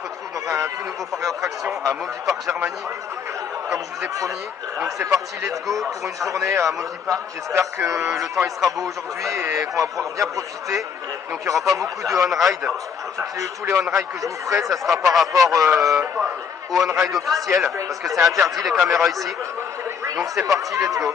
se retrouve dans un tout nouveau parc d'attractions à Movie Germany, comme je vous ai promis. Donc c'est parti, let's go pour une journée à Movie Park. J'espère que le temps il sera beau aujourd'hui et qu'on va pouvoir bien profiter. Donc il n'y aura pas beaucoup de on-ride. Tous les on-ride que je vous ferai, ça sera par rapport au on-ride officiel, parce que c'est interdit les caméras ici. Donc c'est parti, let's go.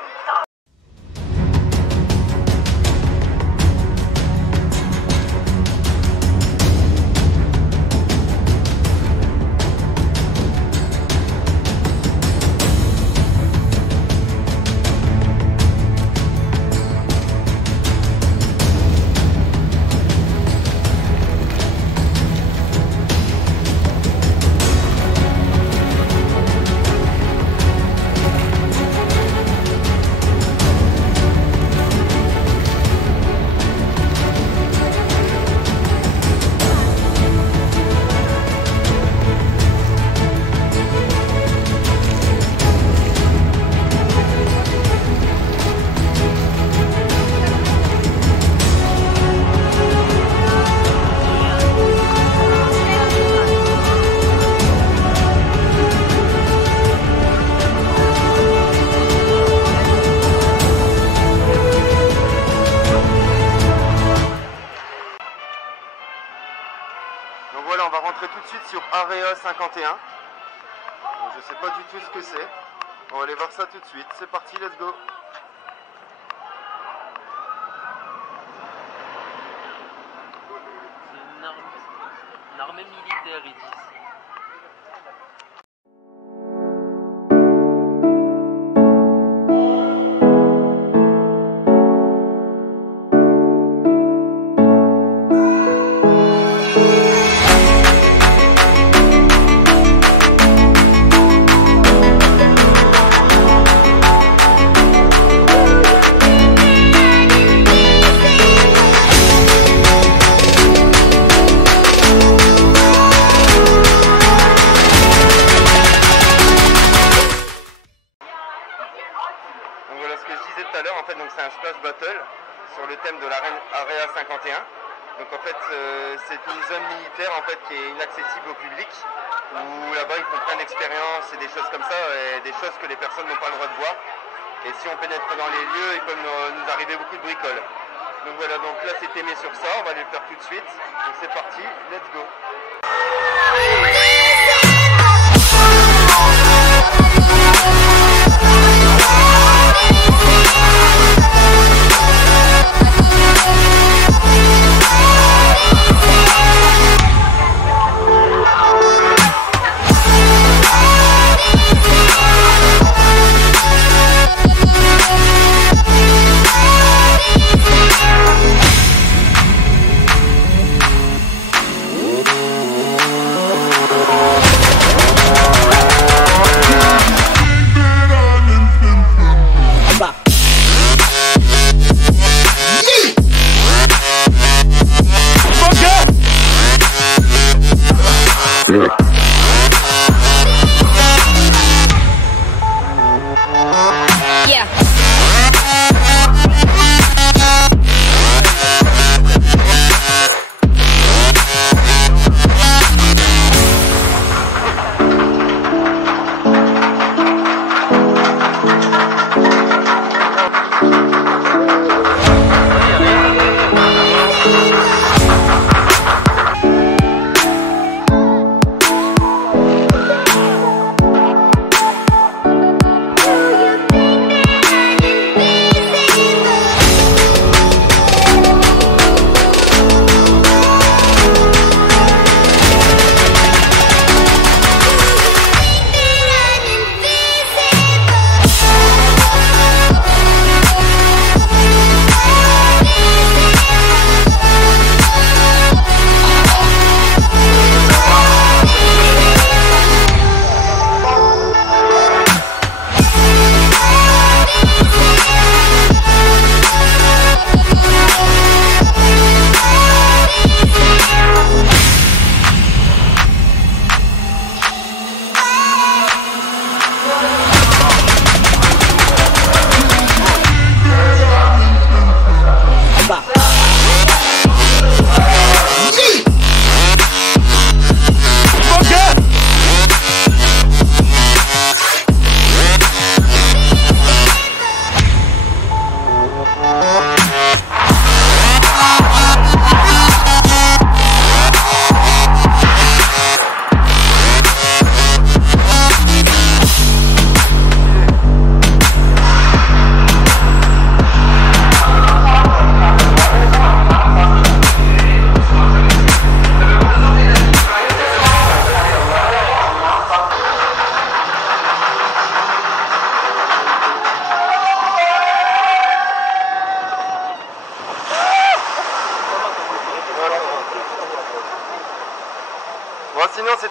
Donc voilà, on va rentrer tout de suite sur Area 51. Donc, je sais pas du tout ce que c'est. On va aller voir ça tout de suite. C'est parti, let's go. C'est une armée militaire, ils disent. Donc voilà ce que je disais tout à l'heure, en fait, donc c'est un splash battle sur le thème de l'Area 51. Donc en fait c'est une zone militaire en fait qui est inaccessible au public, où là-bas ils font plein d'expériences et des choses comme ça, et des choses que les personnes n'ont pas le droit de voir. Et si on pénètre dans les lieux, il peut nous arriver beaucoup de bricoles. Donc voilà, donc là c'est aimé sur ça, on va aller le faire tout de suite. Donc c'est parti, let's go.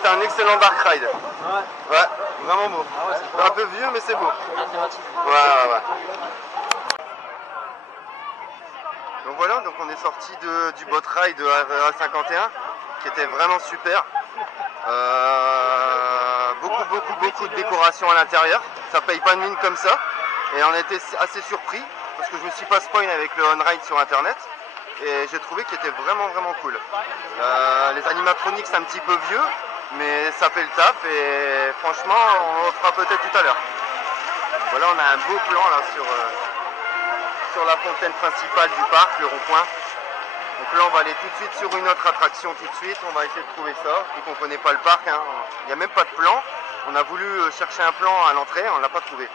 c'était un excellent dark ride. Ouais. Ouais, vraiment beau. Ah ouais, c'est Un peu vieux, mais c'est beau. Bien thématisé. Ouais. Donc voilà, donc on est sorti du bot ride de REA 51 qui était vraiment super. Beaucoup de décoration à l'intérieur. Ça paye pas de mine comme ça. Et on était assez surpris parce que je me suis pas spoil avec le on-ride sur internet. Et j'ai trouvé qu'il était vraiment cool. Les animatroniques c'est un petit peu vieux, mais ça fait le taf et franchement on le fera peut-être tout à l'heure. Voilà, on a un beau plan là sur la fontaine principale du parc, le rond-point. Donc là on va aller tout de suite sur une autre attraction tout de suite, on va essayer de trouver ça, vu qu'on ne connaît pas le parc, hein. Il n'y a même pas de plan. On a voulu chercher un plan à l'entrée, on ne l'a pas trouvé.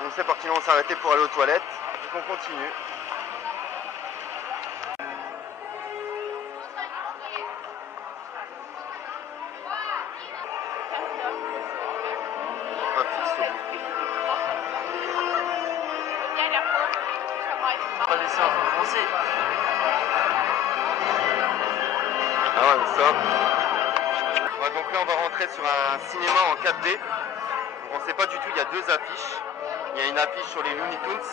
Donc c'est parti, on va s'arrêter pour aller aux toilettes, donc on continue. Pas fixe au bout. On va laisser un peu bronzer. Ah ouais, mais ça. Ouais, donc là on va rentrer sur un cinéma en 4D. On ne sait pas du tout, il y a deux affiches. Il y a une affiche sur les Looney Tunes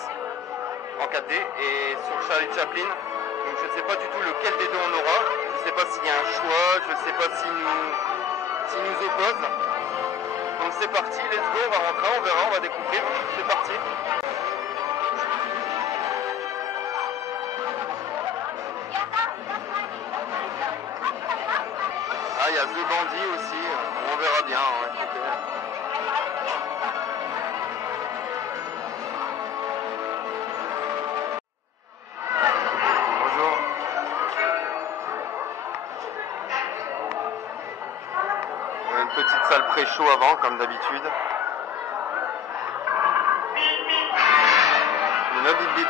en 4D et sur Charlie Chaplin. Donc je ne sais pas du tout lequel des deux on aura. Je ne sais pas s'il y a un choix, je ne sais pas s'il nous oppose. Donc c'est parti, let's go, on va rentrer, on verra, on va découvrir. C'est parti. Ah, il y a The Bandit aussi, on verra bien. Ouais. Bonjour. On a une petite salle pré-show avant, comme d'habitude. On a bip bip.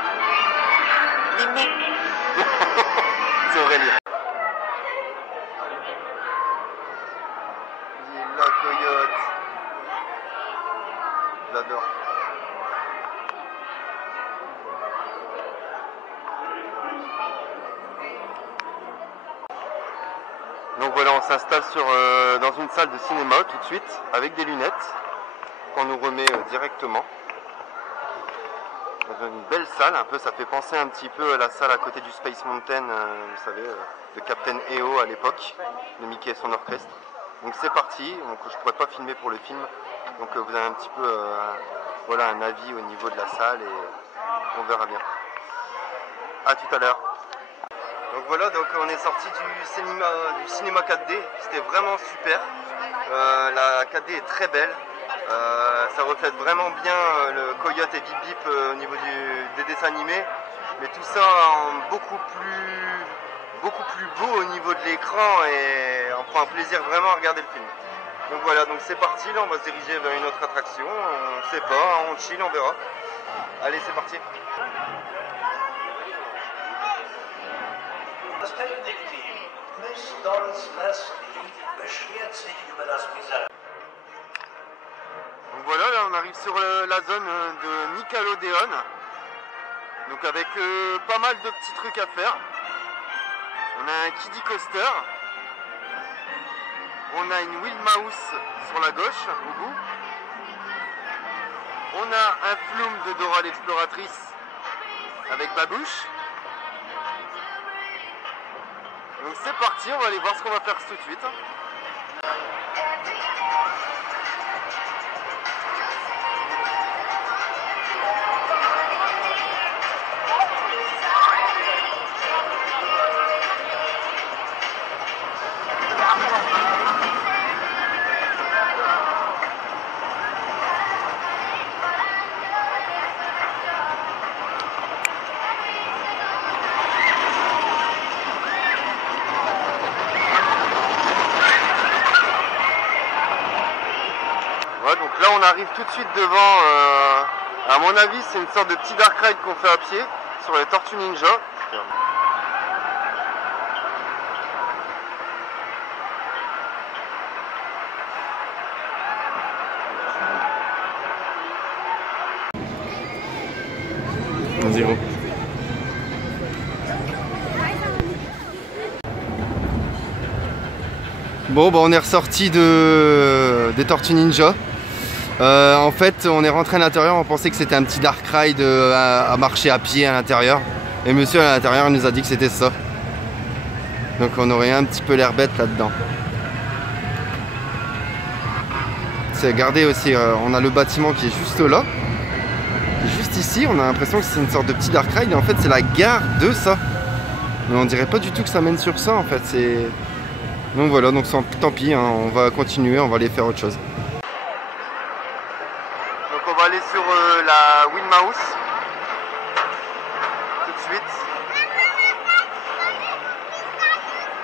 Bip bip. C'est Aurélie. La coyote. J'adore. Donc voilà, on s'installe dans une salle de cinéma tout de suite avec des lunettes qu'on nous remet directement. Dans une belle salle, un peu, ça fait penser un petit peu à la salle à côté du Space Mountain, vous savez, de Captain EO à l'époque, de Mickey et son orchestre. Donc c'est parti, donc je ne pourrais pas filmer pour le film, donc vous avez un petit peu voilà, un avis au niveau de la salle et on verra bien. A tout à l'heure. Donc voilà, donc on est sorti du cinéma 4D, c'était vraiment super. La 4D est très belle, ça reflète vraiment bien le Coyote et Bip Bip au niveau des dessins animés, mais tout ça en beaucoup plus beau au niveau de l'écran et on prend un plaisir vraiment à regarder le film. Donc voilà, donc c'est parti, là on va se diriger vers une autre attraction, on sait pas, on chill, on verra. Allez, c'est parti. Donc voilà, là on arrive sur la zone de Nickelodeon. Donc avec pas mal de petits trucs à faire. On a un Kiddie Coaster. On a une Wild Mouse sur la gauche, au bout. On a un Flume de Dora l'exploratrice avec Babouche. Donc c'est parti, on va aller voir ce qu'on va faire tout de suite. Donc là on arrive tout de suite devant, à mon avis c'est une sorte de petit dark ride qu'on fait à pied sur les Tortues Ninja. Zéro. Bon, bah, on est ressorti des Tortues Ninja. En fait, on est rentré à l'intérieur, on pensait que c'était un petit dark ride à marcher à pied à l'intérieur. Et monsieur à l'intérieur nous a dit que c'était ça. Donc on aurait un petit peu l'air bête là-dedans. Regardez aussi, on a le bâtiment qui est juste là. Qui est juste ici, on a l'impression que c'est une sorte de petit dark ride. Et en fait, c'est la gare de ça. Mais on dirait pas du tout que ça mène sur ça en fait. Donc voilà, donc tant pis, hein, on va continuer, on va aller faire autre chose. Donc on va aller sur la Windmouse tout de suite.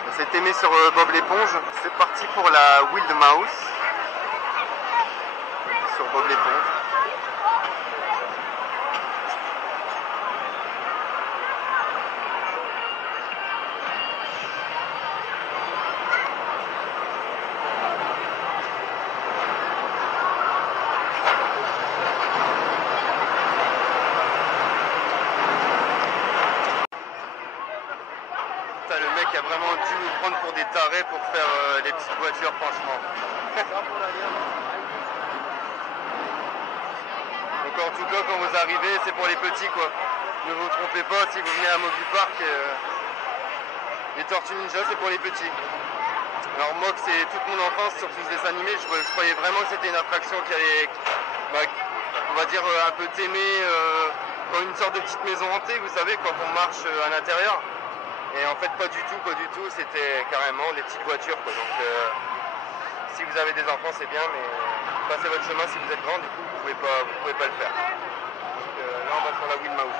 On s'est aimé sur Bob l'éponge. C'est parti pour la Wildmouse sur Bob l'éponge. Le mec a vraiment dû nous prendre pour des tarés pour faire les petites voitures, franchement. Donc en tout cas, quand vous arrivez, c'est pour les petits quoi. Ne vous trompez pas, si vous venez à Mobipark, les Tortues Ninja c'est pour les petits. Alors moi, que c'est toute mon enfance sur ce dessin animé, je croyais vraiment que c'était une attraction qui allait, on va dire, un peu t'aimer, comme une sorte de petite maison hantée, vous savez, quand on marche à l'intérieur. Et en fait pas du tout, c'était carrément des petites voitures quoi. Donc si vous avez des enfants c'est bien, mais passez votre chemin si vous êtes grand, du coup vous pouvez pas le faire. Donc là on va sur la Windmouse.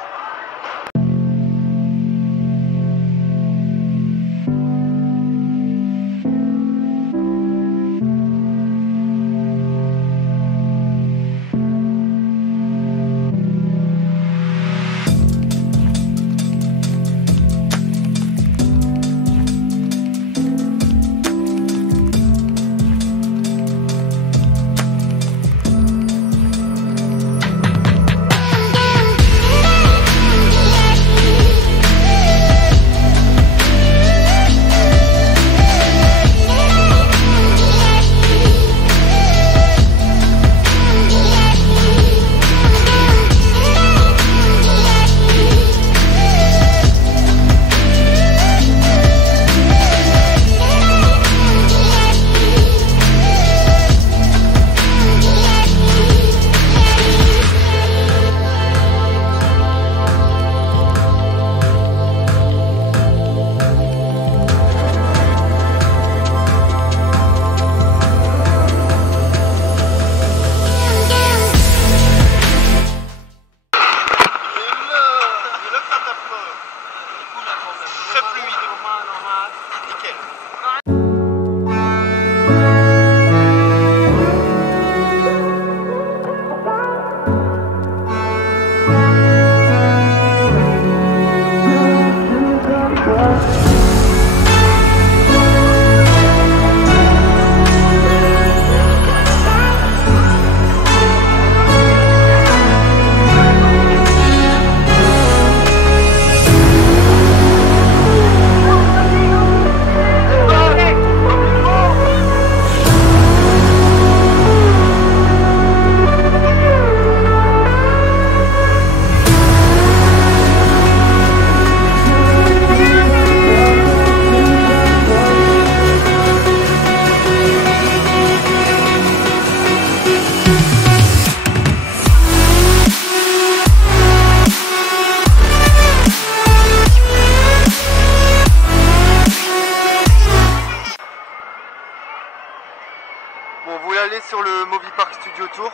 Bon, on voulait aller sur le Mobipark Studio Tour,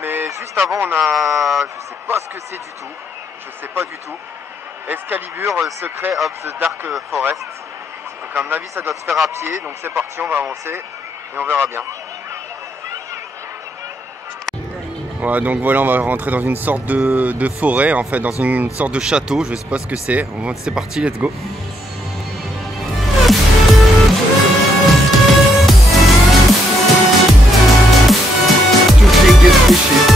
mais juste avant on a, je sais pas ce que c'est du tout, Excalibur, Secret of the Dark Forest. Donc à mon avis ça doit se faire à pied, donc c'est parti, on va avancer et on verra bien. Ouais, donc voilà, on va rentrer dans une sorte de forêt, en fait, dans une sorte de château, je sais pas ce que c'est. C'est parti, let's go. Toutes les gueules séchées.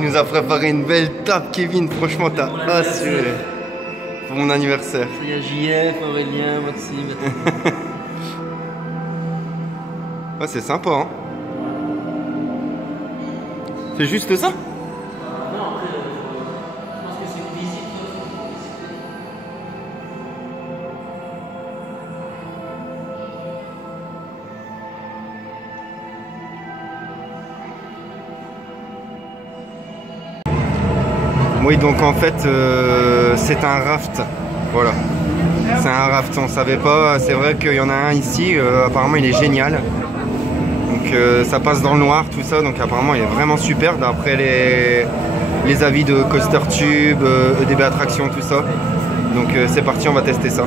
tu nous as préparé une belle table, Kevin. Franchement, t'as assuré pour mon anniversaire. Il y a JF, Aurélien, Maxime. Ouais, c'est sympa, hein. C'est juste ça? Non, après, je pense que c'est une visite. Oui, donc en fait, c'est un raft. Voilà. C'est un raft, on savait pas. C'est vrai qu'il y en a un ici, apparemment il est génial. Donc ça passe dans le noir, tout ça. Donc apparemment il est vraiment super d'après les avis de Coaster Tube, EDB Attraction, tout ça. Donc c'est parti, on va tester ça.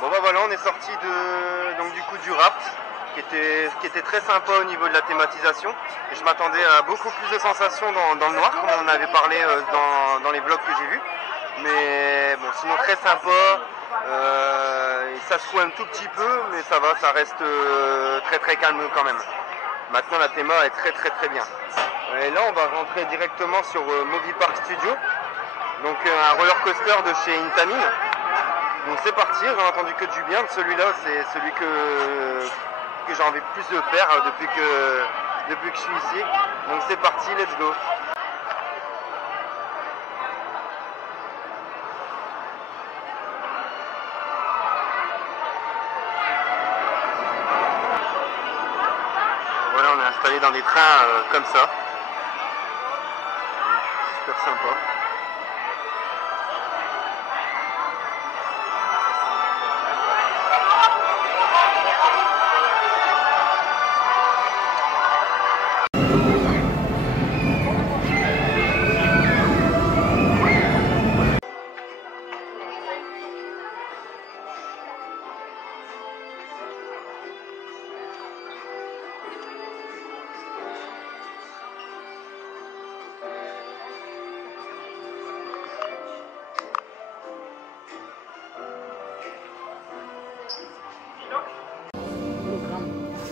Bon bah voilà, on est sorti donc du coup du raft qui était très sympa au niveau de la thématisation. Et je m'attendais à beaucoup plus de sensations dans le noir, comme on en avait parlé dans les vlogs que j'ai vus. Mais bon, sinon très sympa. Ça se trouve un tout petit peu, mais ça va, ça reste très calme quand même. Maintenant la théma est très bien. Et là on va rentrer directement sur Movie Park Studio. Donc un roller coaster de chez Intamin. Donc c'est parti, j'ai entendu que du bien de celui-là, c'est celui que j'ai envie plus de faire depuis que je suis ici. Donc c'est parti, let's go. Voilà, on est installé dans des trains comme ça. Super sympa.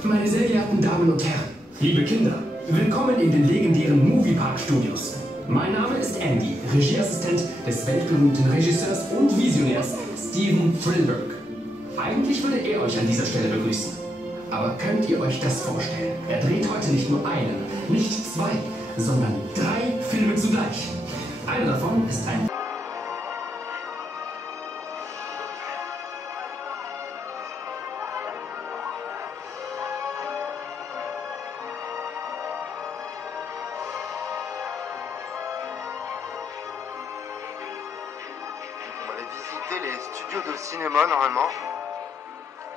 Meine sehr geehrten Damen und Herren, liebe Kinder, willkommen in den legendären Moviepark Studios. Mein Name ist Andy, Regieassistent des weltberühmten Regisseurs und Visionärs Steven Spielberg. Eigentlich würde er euch an dieser Stelle begrüßen. Aber könnt ihr euch das vorstellen? Er dreht heute nicht nur einen, nicht zwei, sondern 3 Filme zugleich. Einer davon ist ein... Les studios de cinéma normalement.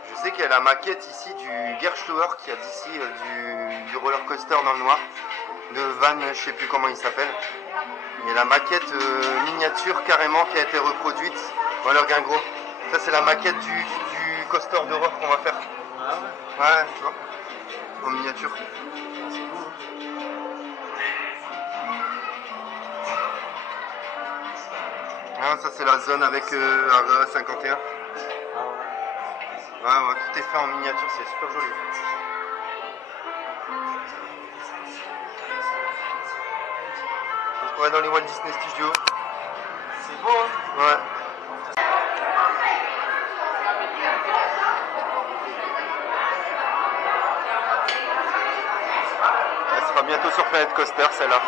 Je sais qu'il y a la maquette ici du Gerstlauer qui a d'ici du roller coaster dans le noir, de Van, je sais plus comment il s'appelle. Il y a la maquette miniature carrément qui a été reproduite. Voilà, regarde gros. Ça c'est la maquette du coaster d'horreur qu'on va faire. Ah ouais. Ouais, tu vois, en miniature. C'est beau. Ah, ça c'est la zone avec Area 51. Ah ouais. Ouais, tout est fait en miniature, c'est super joli. Ouais, dans les Walt Disney Studios. C'est beau, hein? Ouais. Elle sera bientôt sur Planet Coaster, celle-là.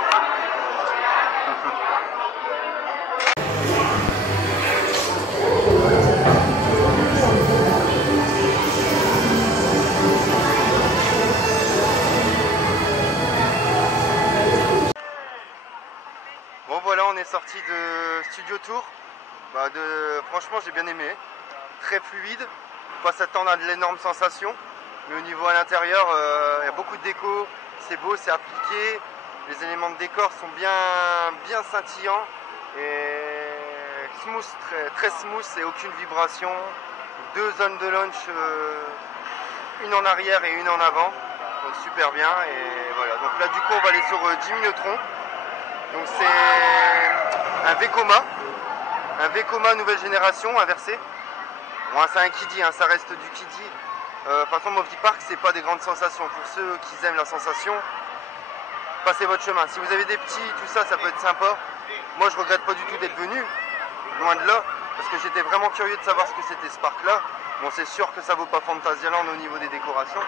Bon voilà, on est sorti de Studio Tour. Franchement j'ai bien aimé. Très fluide, pas s'attendre à de l'énorme sensation. Mais au niveau à l'intérieur, il y a beaucoup de déco, c'est beau, c'est appliqué. Les éléments de décor sont bien scintillants et smooth, très smooth et aucune vibration. 2 zones de launch, une en arrière et une en avant. Donc super bien. Et voilà. Donc là du coup on va aller sur Jimmy Neutron. Donc c'est un Vekoma nouvelle génération inversé. Bon, c'est un kiddie, ça reste du kiddie. De toute façon, Movie Park, c'est pas des grandes sensations. Pour ceux qui aiment la sensation, passez votre chemin. Si vous avez des petits, tout ça, ça peut être sympa. Moi, je regrette pas du tout d'être venu, loin de là, parce que j'étais vraiment curieux de savoir ce que c'était ce parc-là. Bon, c'est sûr que ça vaut pas Fantasyland au niveau des décorations,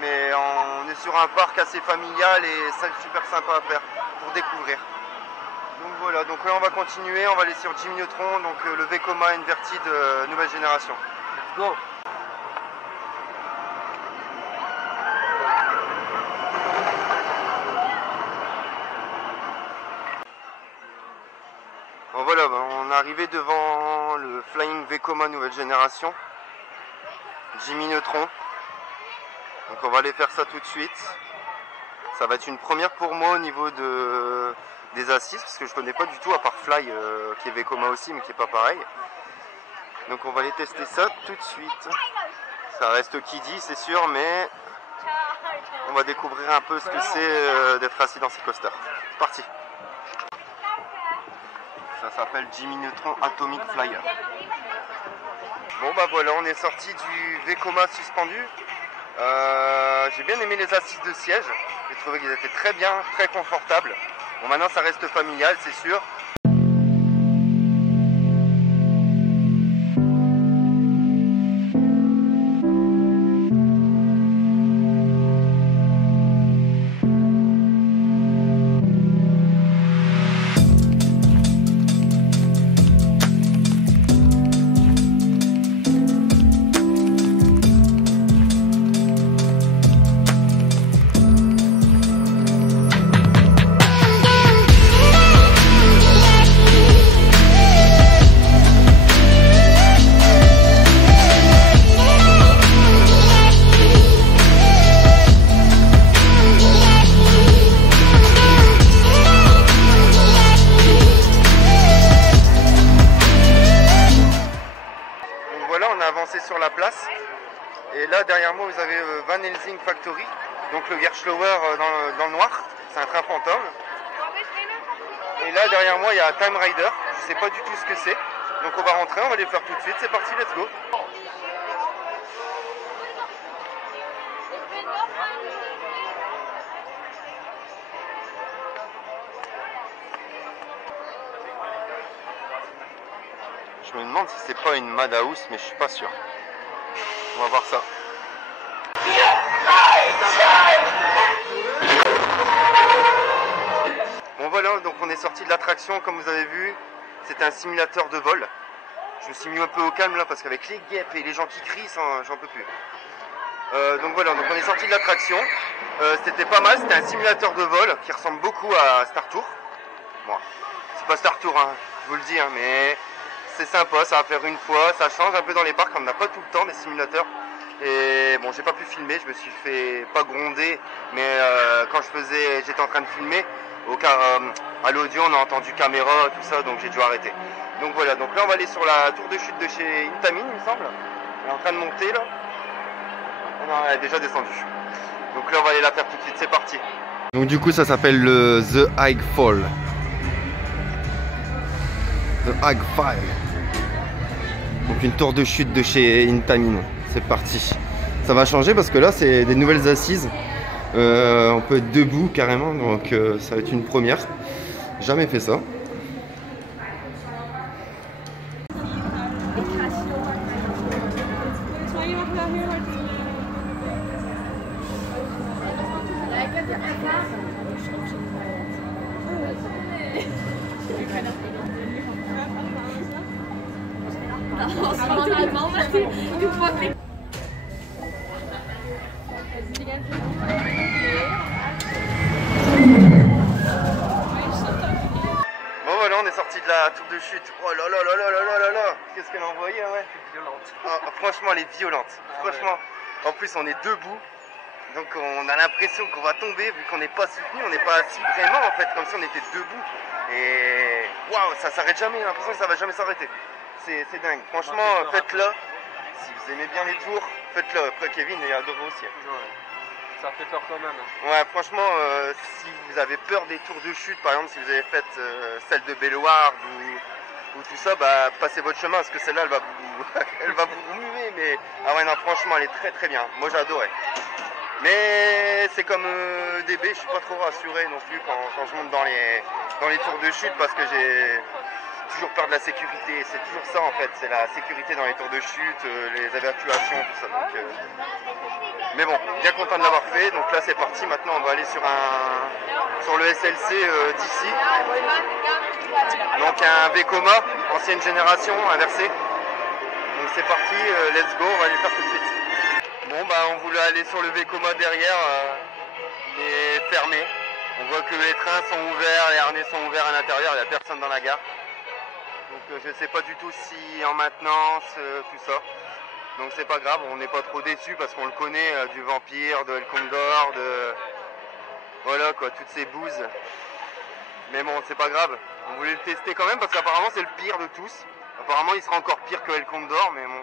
mais on est sur un parc assez familial et c'est super sympa à faire pour découvrir. Donc voilà, donc là on va continuer, on va aller sur Jimmy Neutron, donc le Vekoma Inverted nouvelle génération. Let's go! Bon voilà, on est arrivé devant le Flying Vekoma nouvelle génération, Jimmy Neutron. Donc on va aller faire ça tout de suite. Ça va être une première pour moi au niveau des assises, parce que je connais pas du tout à part Fly, qui est Vekoma aussi, mais qui est pas pareil. Donc on va aller tester ça tout de suite. Ça reste kiddie, c'est sûr, mais on va découvrir un peu ce que c'est d'être assis dans ces coasters. C'est parti. Ça s'appelle Jimmy Neutron Atomic Flyer. Bon bah voilà, on est sorti du Vekoma suspendu. J'ai bien aimé les assises de siège. J'ai trouvé qu'ils étaient très bien, très confortables. Bon, maintenant ça reste familial, c'est sûr. Sur la place, et là derrière moi vous avez Van Helsing Factory, donc le Gerstlauer dans le noir, c'est un train fantôme. Et là derrière moi il y a Time Rider, je sais pas du tout ce que c'est, donc on va rentrer, on va les faire tout de suite, c'est parti, let's go. Je me demande si c'est pas une Madhouse, mais je suis pas sûr. On va voir ça. Bon voilà, donc on est sorti de l'attraction, comme vous avez vu. C'était un simulateur de vol. Je me suis mis un peu au calme là, parce qu'avec les guêpes et les gens qui crient, j'en peux plus. Donc voilà, donc on est sorti de l'attraction. C'était pas mal, c'était un simulateur de vol qui ressemble beaucoup à Star Tour. Bon, c'est pas Star Tour, je vous le dis, mais c'est sympa, ça va faire une fois, ça change un peu dans les parcs, on n'a pas tout le temps des simulateurs Et bon, j'ai pas pu filmer, je me suis fait pas gronder, mais quand j'étais en train de filmer, à l'audio on a entendu caméra, tout ça, donc j'ai dû arrêter. Donc voilà, donc là on va aller sur la tour de chute de chez Intamin, il me semble. Elle est en train de monter là. Ah non, elle est déjà descendue. Donc là on va aller la faire tout de suite, c'est parti. Donc du coup ça s'appelle le The Hag Fall. The Hag Fall. Donc une tour de chute de chez Intamin. C'est parti. Ça va changer parce que là c'est des nouvelles assises. On peut être debout carrément, donc ça va être une première. Jamais fait ça. Bon voilà, on est sorti de la tour de chute. Oh là là là là là là là là. Qu'est-ce qu'elle a envoyé, ouais. Violente. Ah, franchement, elle est violente. Franchement. En plus, on est debout. Donc on a l'impression qu'on va tomber vu qu'on n'est pas soutenu, on n'est pas assis vraiment en fait, comme si on était debout. Et waouh, ça s'arrête jamais, j'ai l'impression que ça va jamais s'arrêter. C'est dingue. Franchement, faites-le. Si vous aimez bien les tours, faites-le. Après Kevin, il adore aussi. Ouais. Ça fait peur quand même. Ouais, franchement, si vous avez peur des tours de chute, par exemple, si vous avez fait celle de Belloard ou tout ça, bah passez votre chemin parce que celle-là, elle va vous muer. Mais ah ouais, non, franchement, elle est très très bien. Moi, j'ai adoré. Mais c'est comme DB, je suis pas trop rassuré non plus quand je monte dans les tours de chute parce que j'ai toujours peur de la sécurité. C'est toujours ça en fait, c'est la sécurité dans les tours de chute, les évacuations, tout ça. Donc, mais bon, bien content de l'avoir fait. Donc là c'est parti, maintenant on va aller sur le SLC d'ici. Donc un Vekoma, ancienne génération, inversé. Donc c'est parti, let's go, on va aller le faire tout de suite. Bon bah on voulait aller sur le Vekoma derrière, il est fermé. On voit que les trains sont ouverts, les harnais sont ouverts à l'intérieur, il n'y a personne dans la gare. Donc je ne sais pas du tout si en maintenance, tout ça. Donc c'est pas grave, on n'est pas trop déçus parce qu'on le connaît, du Vampire, de El Condor, voilà quoi, toutes ces bouses. Mais bon, c'est pas grave, on voulait le tester quand même parce qu'apparemment c'est le pire de tous. Apparemment il sera encore pire que El Condor, mais bon.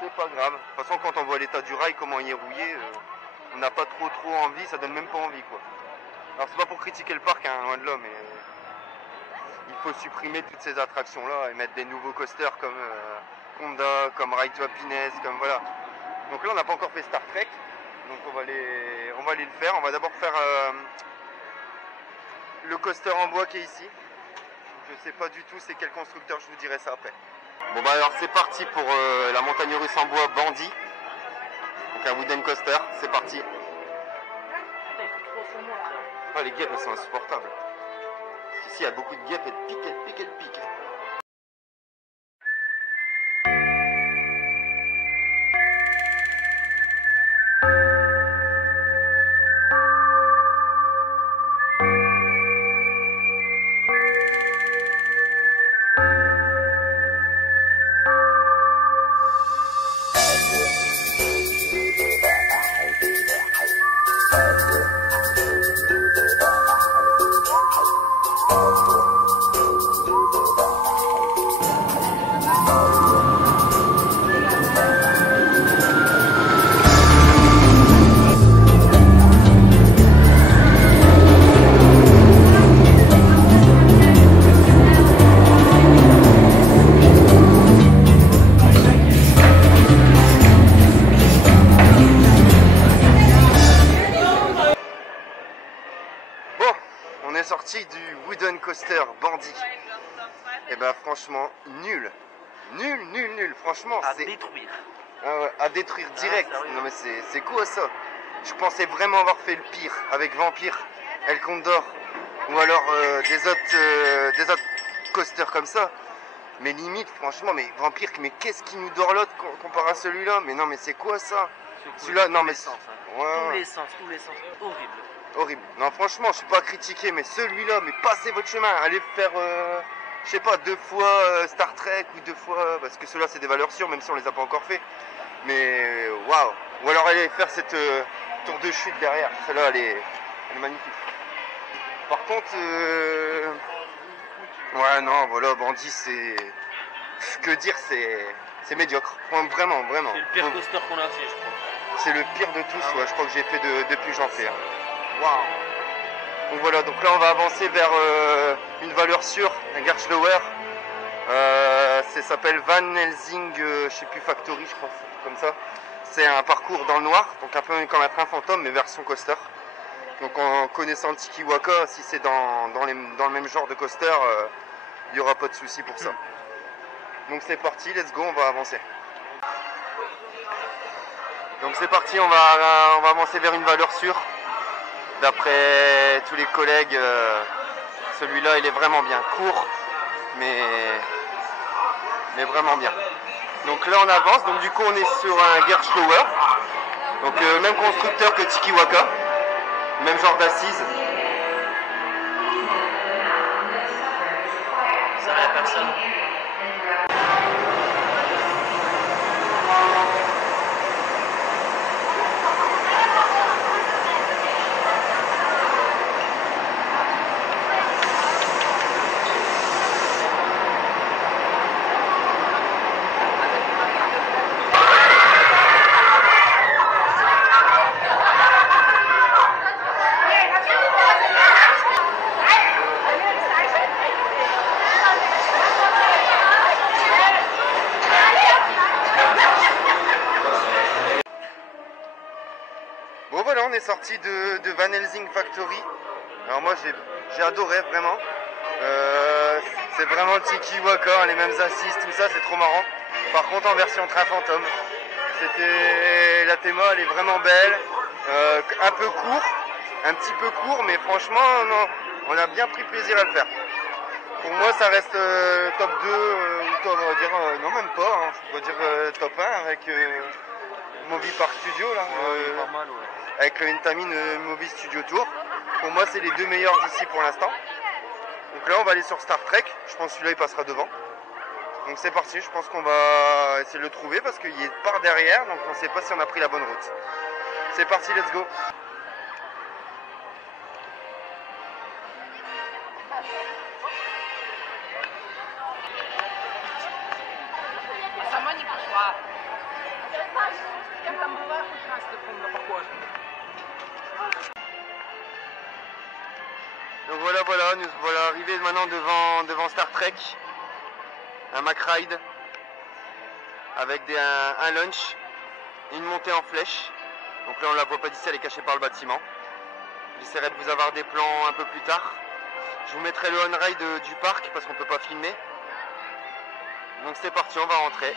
C'est pas grave. De toute façon, quand on voit l'état du rail, comment il est rouillé, on n'a pas trop envie, ça donne même pas envie quoi. Alors c'est pas pour critiquer le parc, hein, loin de là, mais il faut supprimer toutes ces attractions là et mettre des nouveaux coasters comme Conda, comme Ride to Happiness, comme voilà. Donc là on n'a pas encore fait Star Trek, donc on va aller le faire. On va d'abord faire le coaster en bois qui est ici. Je sais pas du tout c'est quel constructeur, je vous dirai ça après. Bon bah alors c'est parti pour la montagne russe en bois Bandit. Donc un wooden coaster, c'est parti. Oh les guêpes elles sont insupportables. Ici il y a beaucoup de guêpes, elles piquent. Sorti du wooden coaster Bandit. Et ben franchement nul, franchement à c'est détruire. À détruire direct. Non mais c'est quoi ça? Je pensais vraiment avoir fait le pire avec Vampire, El Condor ou alors des autres coasters comme ça. Mais limite franchement, mais Vampire, mais qu'est-ce qui nous dorlote comparé à celui-là? Mais non mais c'est quoi ça? Celui-là non mais sens, hein. Ouais. tous les sens, horrible. Horrible. Non franchement je suis pas critiqué, mais celui-là, mais passez votre chemin, allez faire je sais pas 2 fois Star Trek ou 2 fois, parce que ceux-là c'est des valeurs sûres même si on les a pas encore fait. Mais waouh. Ou alors aller faire cette tour de chute derrière. Celle-là, elle est magnifique. Par contre, ouais, non, voilà, Bandit, c'est... Que dire, c'est médiocre. Vraiment, vraiment. C'est le pire coaster qu'on a fait, je crois. C'est le pire de tous, ouais, je crois que j'ai fait depuis que j'en fais. Waouh. Donc voilà, donc là on va avancer vers une valeur sûre, un Gerstlauer. Ça s'appelle Van Helsing, je sais plus, Factory, je crois, comme ça. C'est un parcours dans le noir, donc un peu comme un train fantôme, mais version coaster. Donc en connaissant le Tiki Waka, si c'est dans le même genre de coaster, il n'y aura pas de souci pour ça. Donc c'est parti, let's go, on va avancer. Donc c'est parti, on va avancer vers une valeur sûre. D'après tous les collègues, celui-là il est vraiment bien, court, mais vraiment bien. Donc là on avance, donc du coup on est sur un Gerstlauer, donc même constructeur que Tiki Waka, même genre d'assise. Ça n'a personne. Bon voilà, on est sorti de Van Helsing Factory. Alors moi j'ai adoré vraiment. C'est vraiment le Tiki Waka, les mêmes assises, tout ça, c'est trop marrant. Par contre en version train fantôme. La théma elle est vraiment belle. Un peu court, un petit peu court, mais franchement non, on a bien pris plaisir à le faire. Pour moi ça reste top 2, ou top, on va dire, non même pas, hein, on va dire top 1 avec Movie Park Studio là. Pas mal, ouais. Avec le Intamin Movie Studio Tour. Pour moi, c'est les deux meilleurs d'ici pour l'instant. Donc là, on va aller sur Star Trek. Je pense que celui-là, il passera devant. Donc c'est parti. Je pense qu'on va essayer de le trouver parce qu'il est par derrière. Donc on ne sait pas si on a pris la bonne route. C'est parti, let's go. Donc voilà, nous voilà arrivés maintenant devant Star Trek, un MacRide avec un lunch et une montée en flèche. Donc là on la voit pas d'ici, elle est cachée par le bâtiment. J'essaierai de vous avoir des plans un peu plus tard. Je vous mettrai le on-ride du parc parce qu'on peut pas filmer. Donc c'est parti, on va rentrer.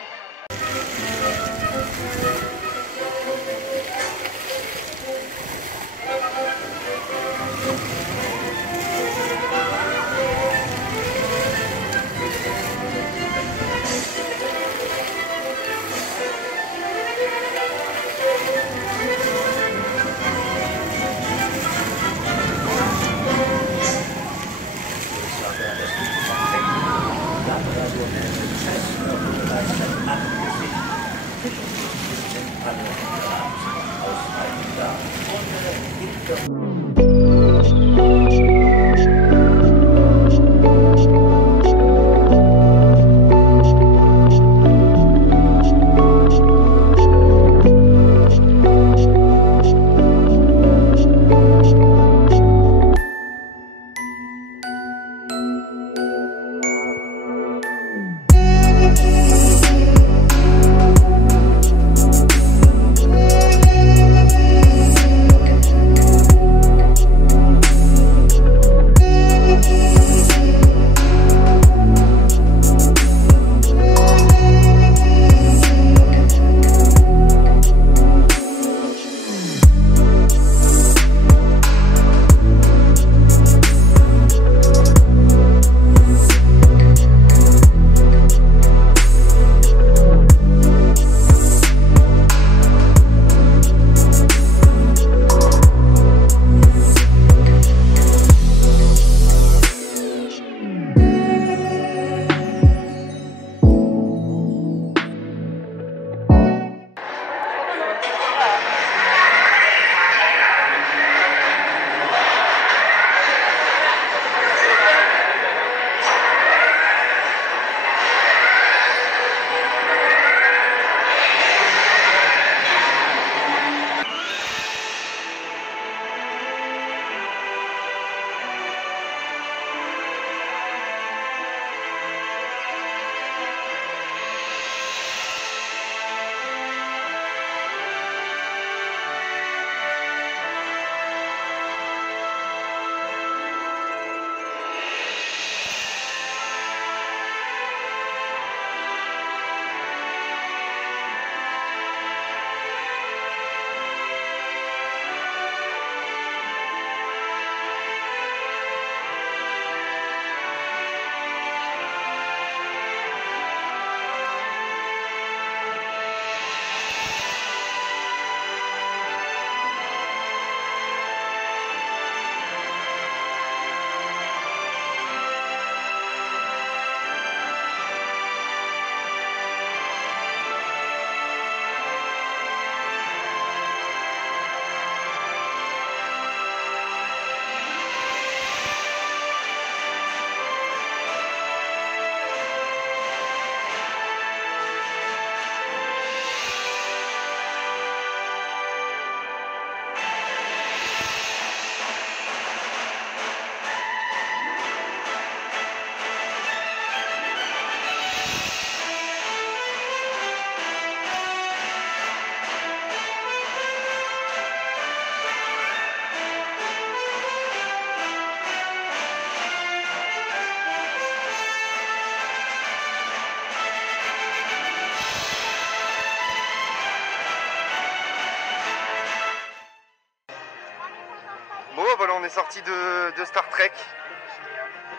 Bon, voilà, on est sorti de Star Trek.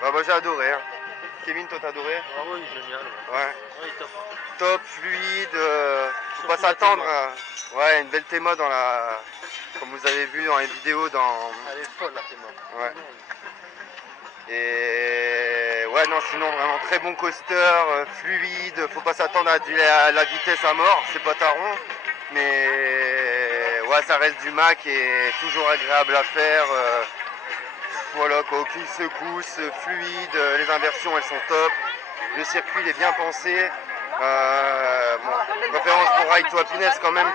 Bah, moi j'ai adoré. Hein. Kevin, toi t'as adoré? Ah oui, génial. Ouais. Oui, top. Top, fluide, faut pas Surtout la s'attendre. théma. Ouais, une belle théma dans la. Comme vous avez vu dans les vidéos dans. Elle est folle la théma. Ouais. Et ouais, non, sinon vraiment très bon coaster, fluide, faut pas s'attendre à la vitesse à mort, c'est pas taron, mais ouais, ça reste du Mac et toujours agréable à faire. Voilà, quoi, aucune secousse, fluide, les inversions elles sont top, le circuit il est bien pensé. Bon, référence pour Ride to Happiness quand même,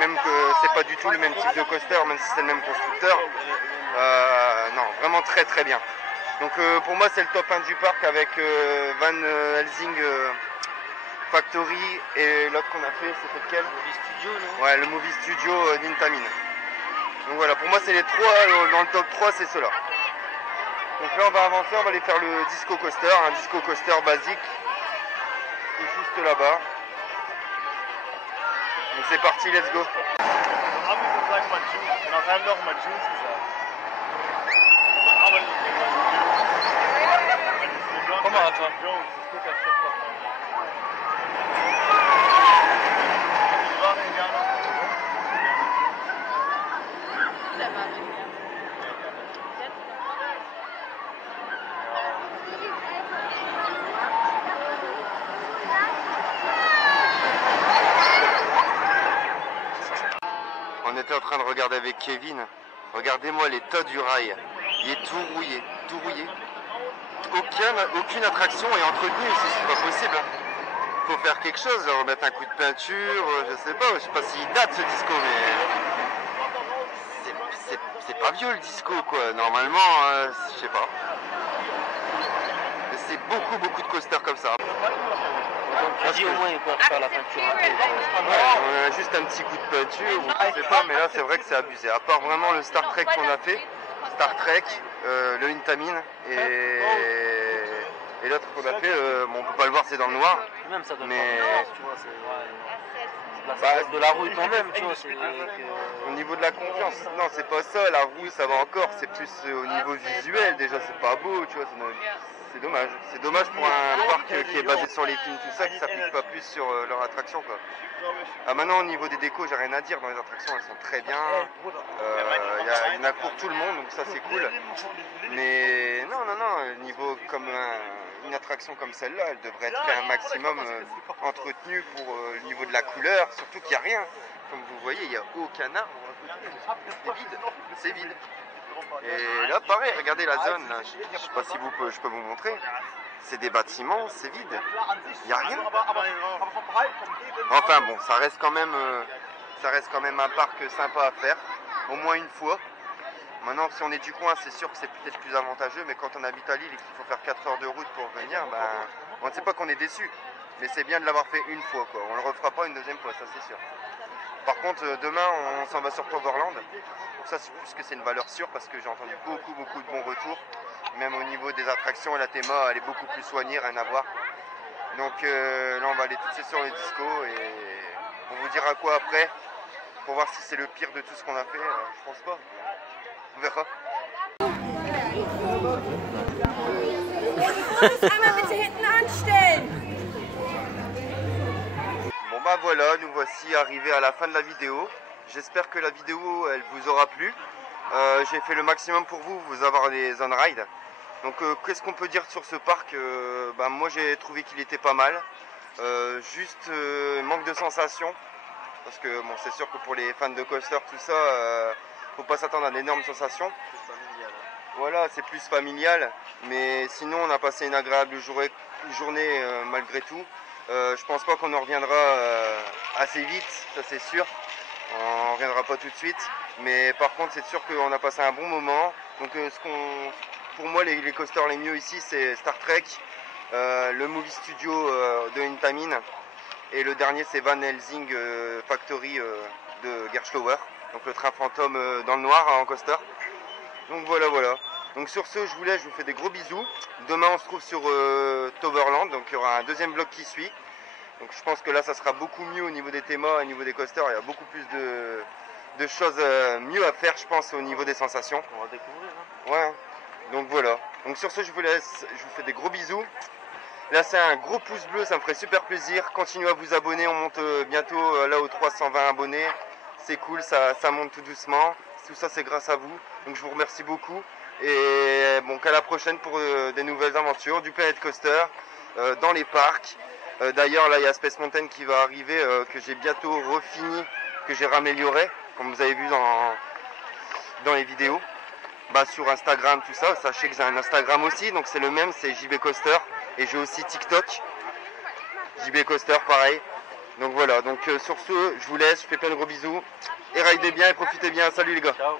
même que c'est pas du tout le même type de coaster, même si c'est le même constructeur. Non, vraiment très très bien. Donc pour moi c'est le top 1 du parc avec Van Helsing Factory et l'autre qu'on a fait, c'était lequel? Movie Studio, non? Ouais, le Movie Studio d'Intamin. Donc voilà, pour moi c'est les trois, dans le top 3 c'est ceux-là. Donc là on va avancer, on va aller faire le Disco Coaster, un Disco Coaster basique qui est juste là-bas. Donc c'est parti, let's go. Comment à toi? On était en train de regarder avec Kevin. Regardez-moi les tas du rail. Il est tout rouillé, tout rouillé. Aucune attraction est entretenue ici, c'est pas possible. Faut faire quelque chose, remettre un coup de peinture, je sais pas s'il date ce disco, mais c'est pas vieux le disco quoi. Normalement, je sais pas. C'est beaucoup de coasters comme ça. Tu dis au moins quoi faire la peinture. Ouais, on a juste un petit coup de peinture, ou je sais pas, mais là c'est vrai que c'est abusé. À part vraiment le Star Trek qu'on a fait, Star Trek, le Intamin et l'autre qu'on a fait, bon, on peut pas le voir, c'est dans le noir. Même ça donne Mais pas, tu vois, c'est de la roue quand même, tu vois. Au niveau de la confiance, non c'est pas ça, la roue ça va encore, c'est plus au niveau visuel déjà, c'est pas beau, tu vois, c'est dommage. C'est dommage pour un parc qui est basé sur les films, tout ça, qui s'applique pas plus sur leur attraction quoi. Ah, maintenant au niveau des décos, j'ai rien à dire, dans les attractions elles sont très bien, il y en a pour tout le monde, donc ça c'est cool. Mais non, niveau comme une attraction comme celle-là, elle devrait être un maximum entretenue pour le niveau de la couleur, surtout qu'il n'y a rien. Comme vous voyez, il n'y a aucun arbre, c'est vide. Et là pareil, regardez la zone, là. Je sais pas si je peux vous montrer. C'est des bâtiments, c'est vide, il n'y a rien. Enfin bon, ça reste quand même un parc sympa à faire, au moins une fois. Maintenant, si on est du coin, c'est sûr que c'est peut-être plus avantageux, mais quand on habite à Lille et qu'il faut faire 4 heures de route pour venir, ben, on ne sait pas qu'on est déçu. Mais c'est bien de l'avoir fait une fois, quoi. On ne le refera pas une deuxième fois, ça c'est sûr. Par contre, demain, on s'en va sur Toverland. Ça, c'est plus que c'est une valeur sûre parce que j'ai entendu beaucoup de bons retours. Même au niveau des attractions, la théma, elle est beaucoup plus soignée, rien à voir. Donc là, on va aller tout de suite sur les discos et on vous dira quoi après pour voir si c'est le pire de tout ce qu'on a fait. Je pense pas. On verra. Bon bah voilà, nous voici arrivés à la fin de la vidéo. J'espère que la vidéo elle vous aura plu. J'ai fait le maximum pour vous avoir les on-ride. Donc qu'est-ce qu'on peut dire sur ce parc? Moi j'ai trouvé qu'il était pas mal. Juste manque de sensations. Parce que bon, c'est sûr que pour les fans de coaster, tout ça, faut pas s'attendre à d'énormes sensations. Voilà, c'est plus familial. Mais sinon, on a passé une agréable journée malgré tout. Je pense pas qu'on en reviendra assez vite, ça c'est sûr. On ne reviendra pas tout de suite. Mais par contre, c'est sûr qu'on a passé un bon moment. Donc pour moi, les coasters les mieux ici, c'est Star Trek, le Movie Studio de Intamin. Et le dernier, c'est Van Helsing Factory de Gerstlauer. Donc le train fantôme dans le noir en coaster. Donc voilà. Donc sur ce, je vous laisse, je vous fais des gros bisous. Demain, on se trouve sur Toverland. Donc il y aura un deuxième vlog qui suit. Donc je pense que là, ça sera beaucoup mieux au niveau des thémas, au niveau des coasters. Il y a beaucoup plus de choses mieux à faire, je pense, au niveau des sensations. On va découvrir. Hein. Ouais, donc voilà. Donc sur ce, je vous laisse, je vous fais des gros bisous. Là, c'est un gros pouce bleu, ça me ferait super plaisir. Continuez à vous abonner, on monte bientôt là aux 320 abonnés. C'est cool, ça monte tout doucement. Tout ça, c'est grâce à vous. Donc je vous remercie beaucoup. Et bon, qu'à la prochaine pour des nouvelles aventures, du Planet Coaster, dans les parcs. D'ailleurs, là, il y a Space Mountain qui va arriver, que j'ai bientôt refini, que j'ai ramélioré, comme vous avez vu dans les vidéos. Bah, sur Instagram, tout ça. Sachez que j'ai un Instagram aussi, donc c'est le même, c'est JB Coaster. Et j'ai aussi TikTok, JB Coaster, pareil. Donc voilà, donc sur ce, je vous laisse, je fais plein de gros bisous. Et ridez bien et profitez bien. Salut les gars. Ciao.